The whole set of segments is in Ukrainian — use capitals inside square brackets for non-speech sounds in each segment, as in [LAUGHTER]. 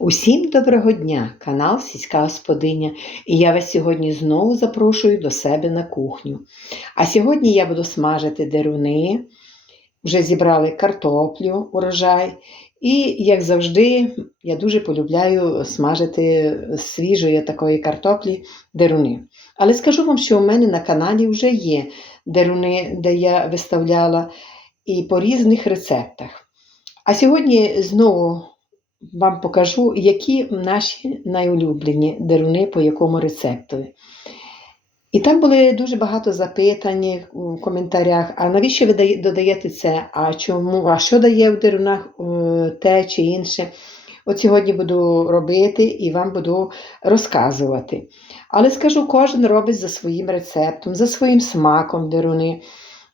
Усім доброго дня, канал Сільська Господиня, і я вас сьогодні знову запрошую до себе на кухню. А сьогодні я буду смажити деруни, вже зібрали картоплю, урожай. І, як завжди, я дуже полюбляю смажити свіжої такої картоплі деруни. Але скажу вам, що у мене на каналі вже є деруни, де я виставляла, і по різних рецептах. А сьогодні знову вам покажу, які наші найулюблені деруни по якому рецепту. І там були дуже багато запитань у коментарях, а навіщо ви додаєте це? А чому? А що дає в дерунах е, те чи інше? От сьогодні буду робити і вам буду розказувати. Але скажу, кожен робить за своїм рецептом, за своїм смаком деруни.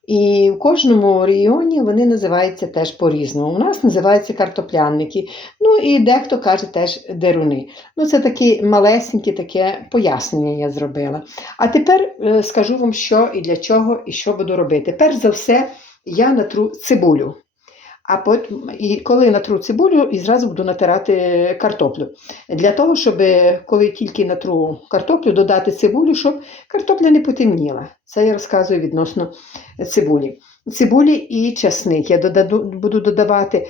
І в кожному регіоні вони називаються теж по-різному. У нас називаються картоплянники, ну і дехто каже теж деруни. Ну, це таке малесеньке таке пояснення я зробила. А тепер е, скажу вам, що і для чого, і що буду робити. Перш за все, я натру цибулю. А потім, і коли натру цибулю, і зразу буду натирати картоплю. Для того, щоб коли тільки натру картоплю, додати цибулю, щоб картопля не потемніла. Це я розказую відносно цибулі. Цибулі і часник. Я додаду, буду додавати,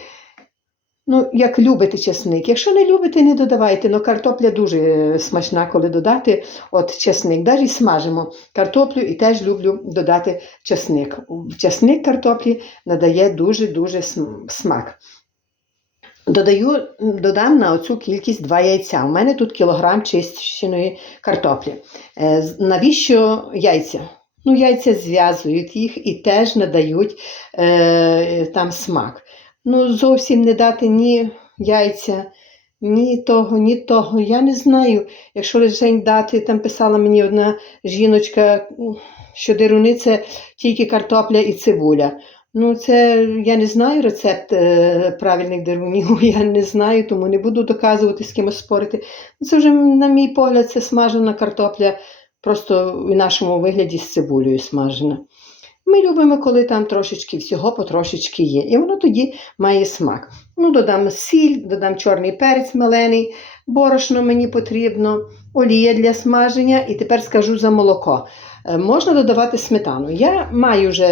ну, як любите часник. Якщо не любите, не додавайте. але картопля дуже смачна, коли додати от часник. Навіть смажимо картоплю і теж люблю додати часник. Часник картоплі надає дуже-дуже смак. Додаю, додам на оцю кількість 2 яйця. У мене тут кілограм чищеної картоплі. Е, Навіщо яйця? Ну, яйця зв'язують їх і теж надають е, там смак. Ну, зовсім не дати ні яйця, ні того, ні того. Я не знаю. Якщо лише дати, там писала мені одна жіночка, що деруни це тільки картопля і цибуля. Ну, це я не знаю рецепт е, правильних дерунів, [LAUGHS] я не знаю, тому не буду доказувати з кимось спорити. Ну, Це вже, на мій погляд, це смажена картопля, просто в нашому вигляді з цибулею смажена. Ми любимо, коли там трошечки всього потрошечки є. І воно тоді має смак. Ну, додам сіль, додам чорний перець мелений, борошно мені потрібно, олія для смаження, і тепер скажу за молоко. Е, Можна додавати сметану. Я маю вже,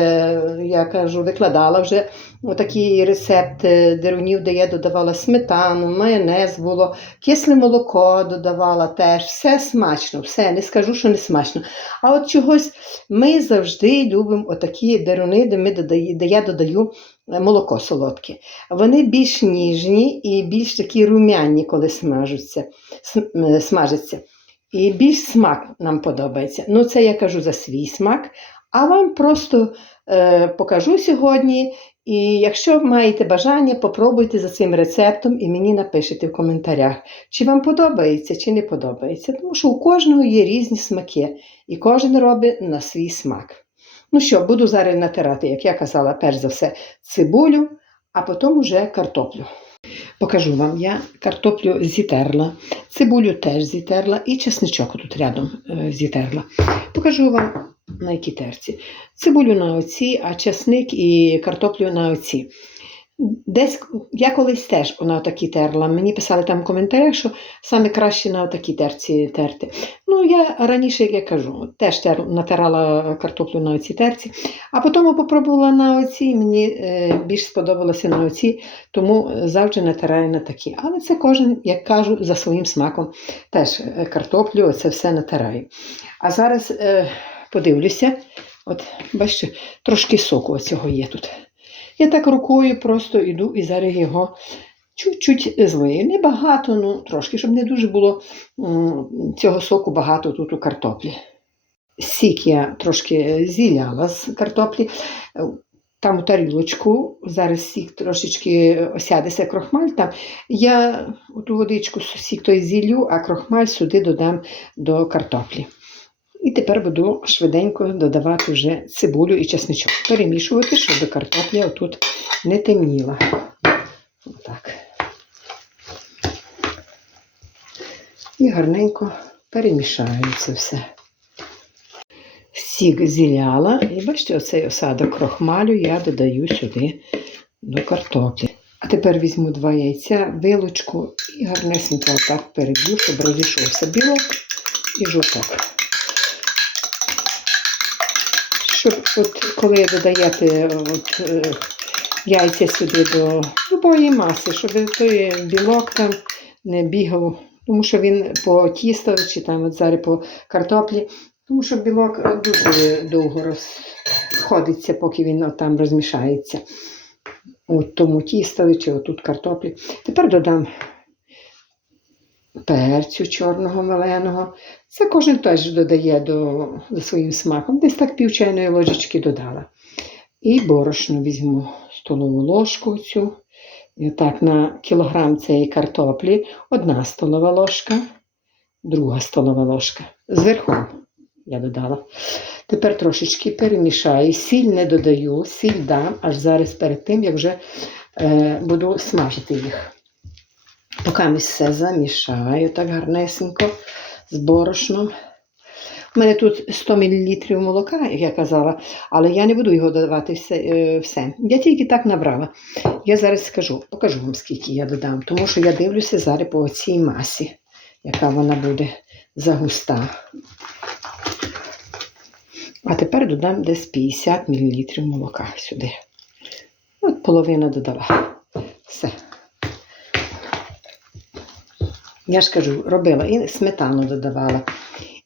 я кажу, викладала вже такий рецепт е, дерунів, де я додавала сметану, майонез було, кисле молоко додавала теж. Все смачно, все, не скажу, що не смачно. А от чогось ми завжди любимо отакі деруни, де, ми додає, де я додаю е, молоко солодке. Вони більш ніжні і більш такі рум'яні, коли смажуться, см- смажаться. І більш смак нам подобається. Ну, це я кажу за свій смак. А вам просто е, покажу сьогодні. І якщо маєте бажання, попробуйте за цим рецептом і мені напишіть в коментарях, чи вам подобається, чи не подобається. Тому що у кожного є різні смаки, і кожен робить на свій смак. Ну що, буду зараз натирати, як я казала, перш за все, цибулю, а потім уже картоплю. Покажу вам, я картоплю зітерла, цибулю теж зітерла і чесничок тут рядом е, зітерла. Покажу вам на якій терці. Цибулю на оці, а чесник і картоплю на оці. Десь я колись теж на отакі терла. Мені писали там в коментарях, що саме краще на отакій терці терти. Ну, я раніше, як я кажу, теж тер, натирала картоплю на оцій терці, а потім попробувала на оці, мені е, більш сподобалося на оці, тому завжди натираю на такі. Але це кожен, як кажу, за своїм смаком теж е, картоплю, це все натираю. А зараз е, подивлюся, от бачите, трошки соку оцього є тут. Я так рукою просто йду і зараз його чуть-чуть злию. Не багато, ну трошки, щоб не дуже було цього соку багато тут у картоплі. Сік я трошки зіляла з картоплі. Е, Там у тарілочку, зараз сік трошечки осядеться крохмаль. Там я ту водичку сік той зіллю, а крохмаль сюди додам до картоплі. І тепер буду швиденько додавати вже цибулю і чесничок. Перемішувати, щоб картопля отут не темніла. Отак. І гарненько перемішаю це все. Сік зіляла, і бачите, оцей осадок крохмалю я додаю сюди до картоплі. А тепер візьму два яйця, вилочку і гарнесенько отак переб'ю, щоб розійшовся білок і жовток. Щоб от коли додаєте от, е, яйця сюди до любої маси, щоб той білок там не бігав, тому що він по тісту чи там от зараз по картоплі, тому що білок е, дуже довго розходиться, поки він от там розмішається у тому тістові чи отут картоплі. Тепер додам перцю чорного меленого. Це кожен теж додає до, за своїм смаком. Десь так пів чайної ложечки додала. І борошно візьму столову ложку цю. І так, на кілограм цієї картоплі одна столова ложка, друга столова ложка. Зверху я додала. Тепер трошечки перемішаю. Сіль не додаю, сіль дам аж зараз перед тим, як вже е, буду смажити їх. Поки ми все замішаю так гарнесенько з борошном. У мене тут 100 мл молока, як я казала, але я не буду його додавати все. е, все. Я тільки так набрала. Я зараз скажу, покажу вам, скільки я додам, тому що я дивлюся зараз по цій масі, яка вона буде загуста. А тепер додам десь 50 мл молока сюди. От половина додала. Все. Я ж кажу, робила і сметану додавала,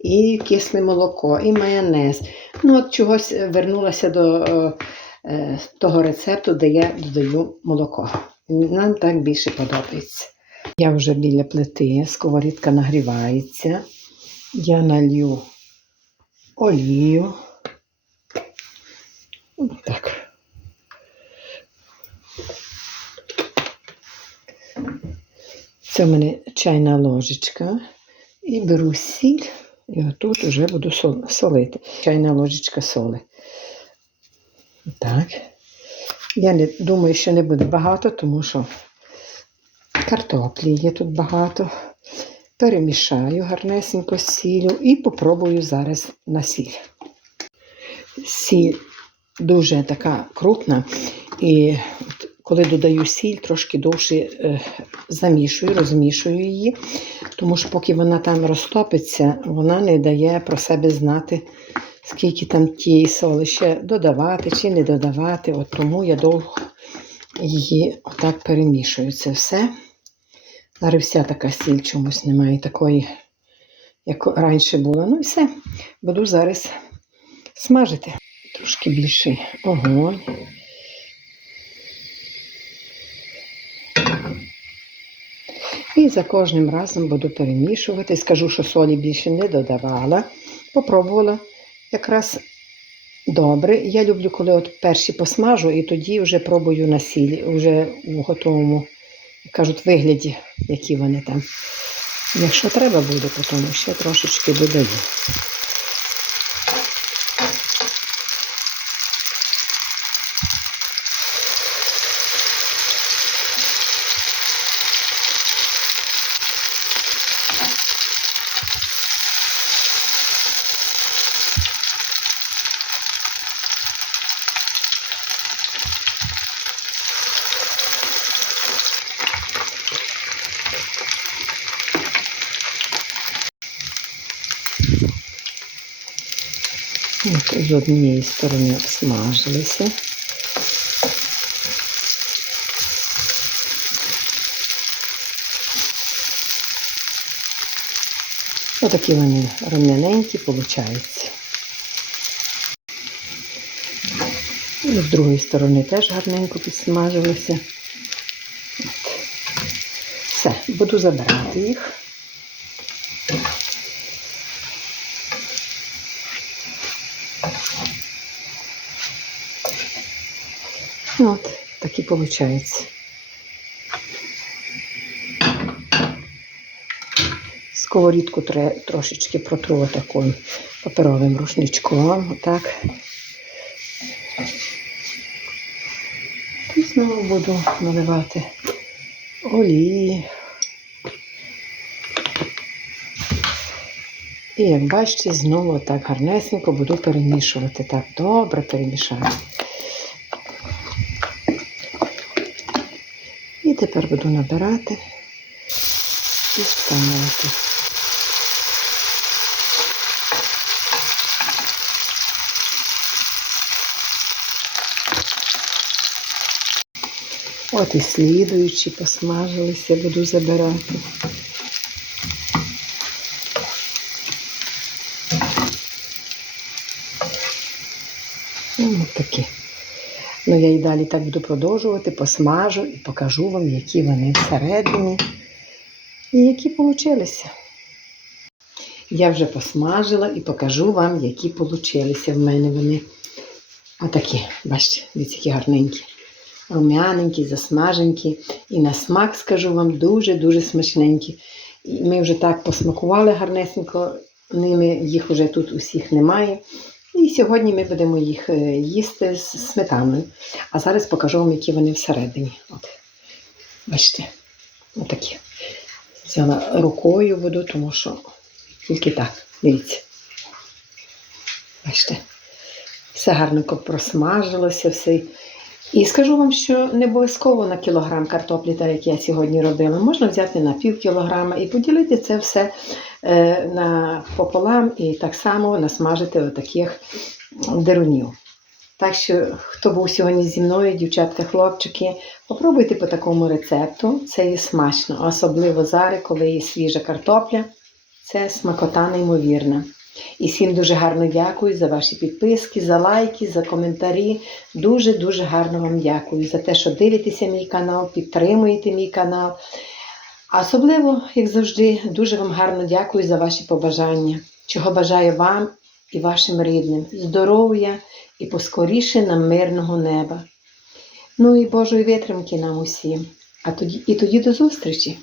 і кисле молоко, і майонез. Ну, от чогось вернулася до е, е, того рецепту, де я додаю молоко. Нам так більше подобається. Я вже біля плити, сковорідка нагрівається. Я налью олію. Так. Це в мене чайна ложечка. І беру сіль, і отут вже буду солити. Чайна ложечка соли. Так. Я не, думаю, що не буде багато, тому що картоплі є тут багато. Перемішаю гарнесенько з сіллю і попробую зараз на сіль. Сіль дуже така крупна. І коли додаю сіль, трошки довше е, замішую, розмішую її, тому що поки вона там розтопиться, вона не дає про себе знати, скільки там тієї соли ще додавати чи не додавати. От тому я довго її отак перемішую. Це все. Зараз вся така сіль чомусь немає такої, як раніше була. Ну і все. Буду зараз смажити. Трошки більший огонь. І за кожним разом буду перемішувати. Скажу, що солі більше не додавала. Попробувала якраз добре. Я люблю, коли от перші посмажу, і тоді вже пробую на сілі, вже у готовому, як кажуть, вигляді, які вони там. Якщо треба буде, потім ще трошечки додаю. От, з однієї сторони обсмажилися. Отакі вони рум'яненькі, виходять. І з другої сторони теж гарненько підсмажилися. Все, буду забирати їх. От, такі виходить. Сковорідку трошечки протру таким паперовим рушничком. Отак. І знову буду наливати олії. І як бачите, знову так гарнесенько буду перемішувати. Так добре перемішаю. Тепер буду набирати і ставити. От і слідуючі посмажилися, буду забирати. Ну, такі. Ну, я і далі так буду продовжувати, посмажу і покажу вам, які вони всередині і які получилися. Я вже посмажила і покажу вам, які получилися в мене вони. Отакі, бачите, дивіться, які гарненькі. Рум'яненькі, засмаженькі. І на смак, скажу вам, дуже-дуже смачненькі. І ми вже так посмакували гарнесенько ними, їх вже тут усіх немає. І сьогодні ми будемо їх е, їсти з сметаною. А зараз покажу вам, які вони всередині. От. Бачите, отакі. Взяла рукою воду, тому що тільки так, дивіться. Бачите, все гарненько просмажилося, все. І скажу вам, що не обов'язково на кілограм картоплі, так як я сьогодні робила, можна взяти на пів кілограма і поділити це все на пополам і так само насмажити отаких дерунів. Так що, хто був сьогодні зі мною, дівчатка, хлопчики, попробуйте по такому рецепту. Це є смачно, особливо зараз, коли є свіжа картопля. Це смакота неймовірна. І всім дуже гарно дякую за ваші підписки, за лайки, за коментарі. Дуже-дуже гарно вам дякую за те, що дивитеся мій канал, підтримуєте мій канал. А особливо, як завжди, дуже вам гарно дякую за ваші побажання, чого бажаю вам і вашим рідним. Здоров'я і поскоріше нам мирного неба. Ну і Божої витримки нам усім. А тоді, і тоді до зустрічі!